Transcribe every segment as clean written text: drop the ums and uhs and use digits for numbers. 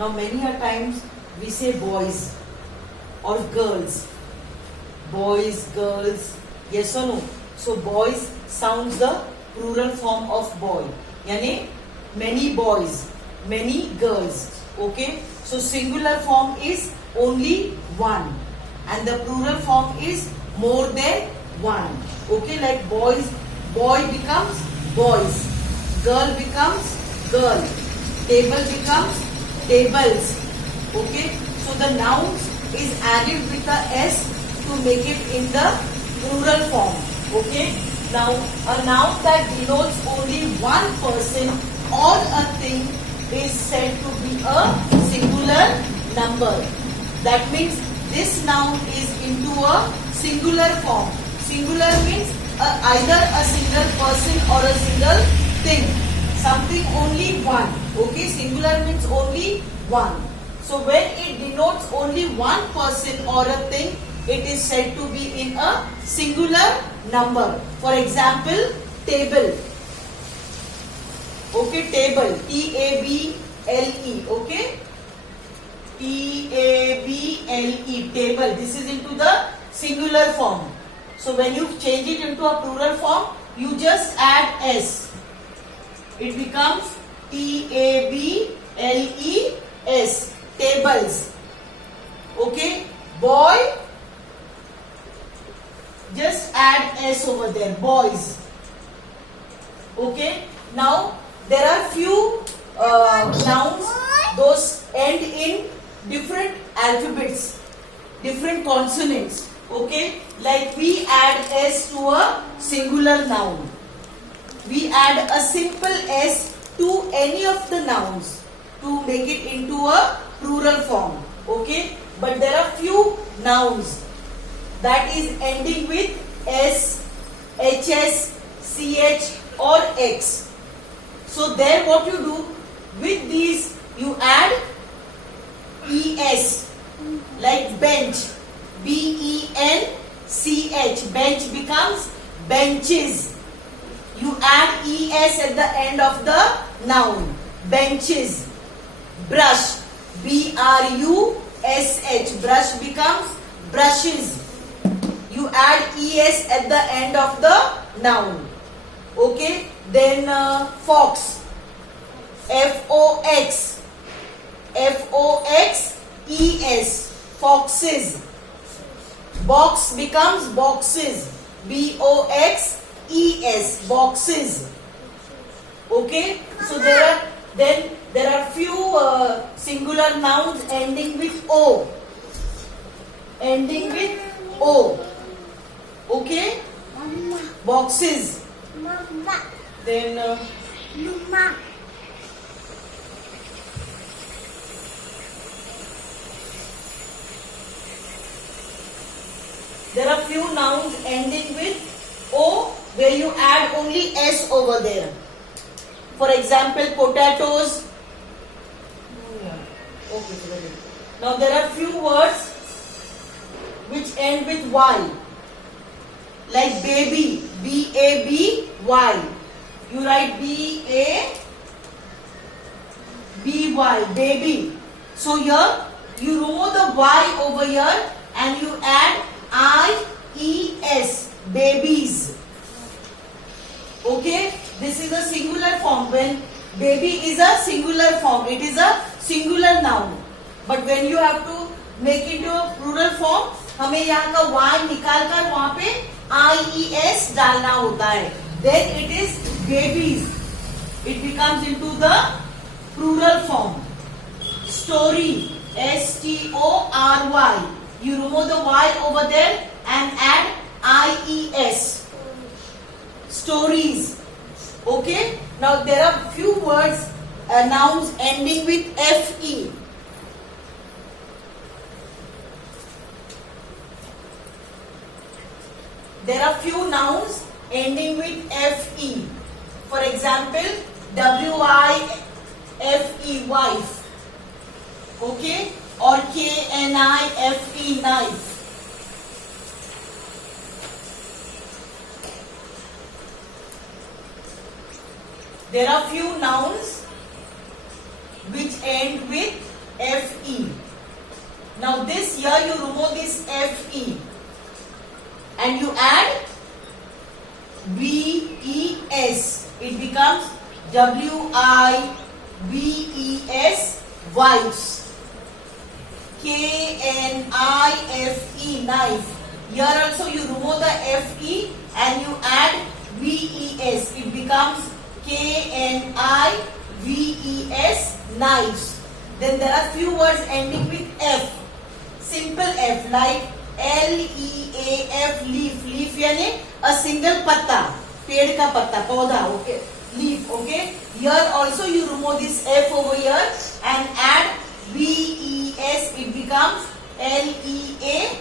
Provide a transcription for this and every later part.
Now many a times we say boys or girls. Boys, girls, yes or no? So boys sounds the plural form of boy. Yani many boys, many girls. Okay? So singular form is only one. And the plural form is more than one. Okay? Like boys, boy becomes boys. Girl becomes girl. Table becomes tables. Okay? So the nouns is added with a S to make it in the plural form. Okay? Now, a noun that denotes only one person or a thing is said to be a singular number. That means this noun is into a singular form. Singular means either a single person or a single thing. Something only one. Okay? Singular means only one. So when it denotes only one person or a thing, it is said to be in a singular number. For example, table. Okay, table. T-A-B-L-E. Okay? T-A-B-L-E. Table. This is into the singular form. So when you change it into a plural form, you just add S. It becomes T-A-B-L-E-S. Tables. Okay? Boy, just add S over there. Boys. Okay? Now, there are few nouns, those end in different alphabets, different consonants. Okay? Like we add S to a singular noun. We add a simple S to any of the nouns to make it into a plural form. Okay? But there are few nouns that is ending with S, HS, CH or X. So there what you do, with these you add ES, like bench, B-E-N-C-H, bench becomes benches. You add ES at the end of the noun, benches. Brush, B-R-U-S-H, brush becomes brushes. You add ES at the end of the noun. Okay? Then fox, F-O-X, F-O-X-E-S, foxes. Box becomes boxes, B-O-X-E-S, boxes. Okay? So there are few singular nouns ending with O. Ending with O. Okay? Boxes. Then there are few nouns ending with O where you add only S over there. For example, potatoes. Okay, very good. Now there are few words which end with Y. Like baby, B-A-B-Y. You write B-A-B-Y, baby. So here, you remove the Y over here and you add I-E-S, babies. Okay? This is a singular form. When baby is a singular form, it is a singular noun. But when you have to make it into a plural form, हमें यहाँ का Y निकाल कर वहाँ पे IES डालना होता है. Then it is babies. It becomes into the plural form. Story, S-T-O-R-Y. You remove the Y over there and add IES. Stories. Okay? Now there are few words, nouns ending with F-E. There are few nouns ending with F-E. For example, W-I-F-E, wife. Okay? Or K-N-I-F-E, knife. There are few nouns which end with W-I-V-E-S, wives. K-N-I-F-E, knife. Here also you remove the F-E and you add V-E-S. It becomes K-N-I-V-E-S, knives. Then there are few words ending with F. Simple F like L-E-A-F, leaf. Leaf यानी a single पत्ता, पेड़ का पत्ता, पौधा, okay. Leaf, okay. Here also you remove this F over here and add V-E-S. It becomes L-E-A-V-E-S,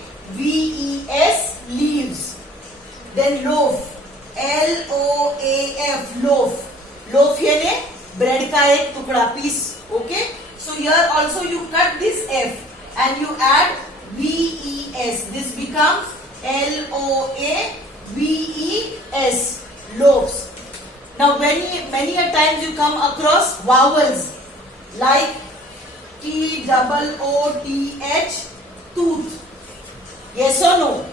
leaves. Then loaf, L-O-A-F, loaf. Loaf यानी bread का एक टुकड़ा, piece, okay. So here also you cut this F and you add V-E-S. This becomes L-O-A-V-E-S, loaves. Now many a times you come across vowels like T-O-O-T-H, tooth. Yes or no?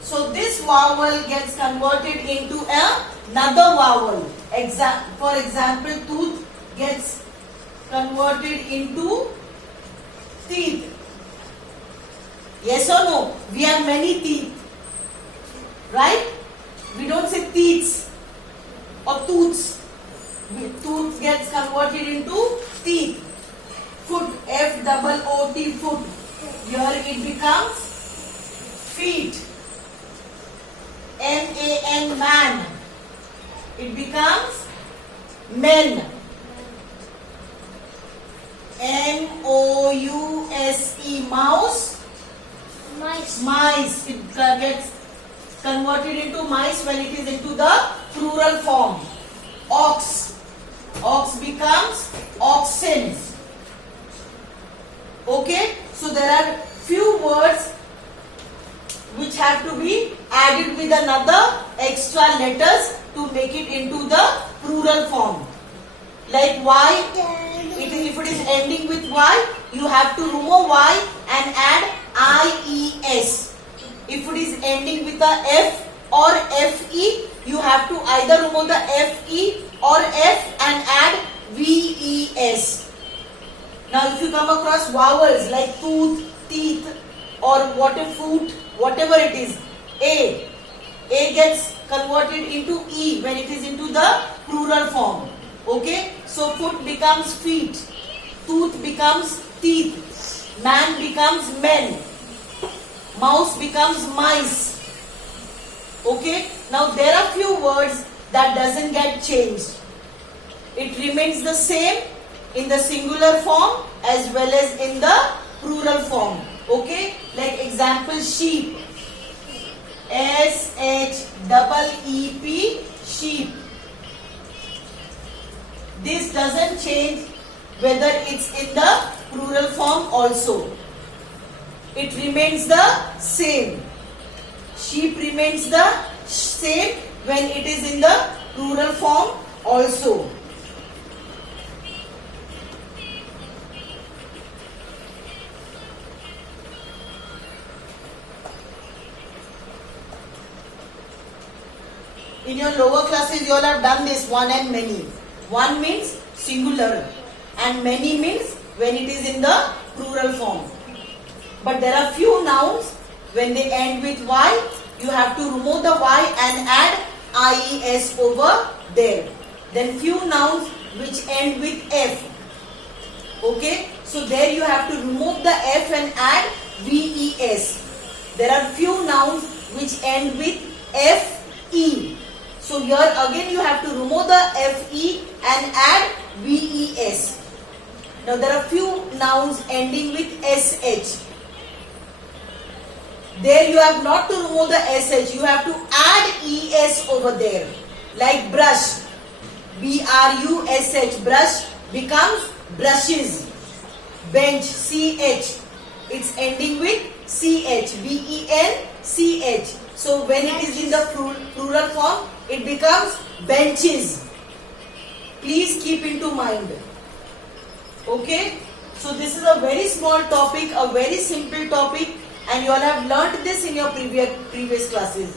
So this vowel gets converted into another vowel. For example, tooth gets converted into teeth. Yes or no? We have many teeth. Right? We don't say teeths or tooths. Tooth gets converted into teeth. Foot, F-O-O-T, foot. Here it becomes feet. M-A-N, man. It becomes men. M-O-U-S-E, mouse. Mice. Mice. It gets converted into mice when it is into the plural form. Ox. Ox becomes oxen. Okay? So there are few words which have to be added with another extra letters to make it into the plural form. Like Y, if it is ending with Y, you have to remove Y and add I-E-S. If it is ending with a F or F-E, you have to either remove the F-E or F and add V-E-S. Now if you come across vowels like tooth, teeth or foot, whatever it is, A gets converted into E when it is into the plural form. Okay, so foot becomes feet, tooth becomes teeth, man becomes men, mouse becomes mice. Okay, now there are few words that doesn't get changed. It remains the same in the singular form as well as in the plural form. Okay, like example, sheep, S-H-E-E-P, sheep. This doesn't change whether it's in the plural form also. It remains the same. Sheep remains the same when it is in the plural form also. In your lower classes, you all have done this, one and many. One means singular and many means when it is in the plural form. But there are few nouns, when they end with Y, you have to remove the Y and add IES over there. Then few nouns which end with F. Okay, so there you have to remove the F and add VES. There are few nouns which end with FE. So here again you have to remove the FE and add VES. Now there are few nouns ending with SH. There you have not to remove the SH, you have to add ES over there. Like brush, B-R-U-S-H, brush becomes brushes. Bench, CH, it's ending with CH, B-E-N-C-H. So when it is in the plural form, it becomes benches. Please keep into mind. Okay? So this is a very small topic, a very simple topic, and you all have learnt this in your previous classes.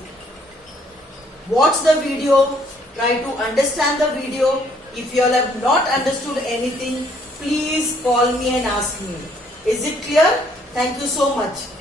Watch the video, try to understand the video. If you all have not understood anything, please call me and ask me. Is it clear? Thank you so much.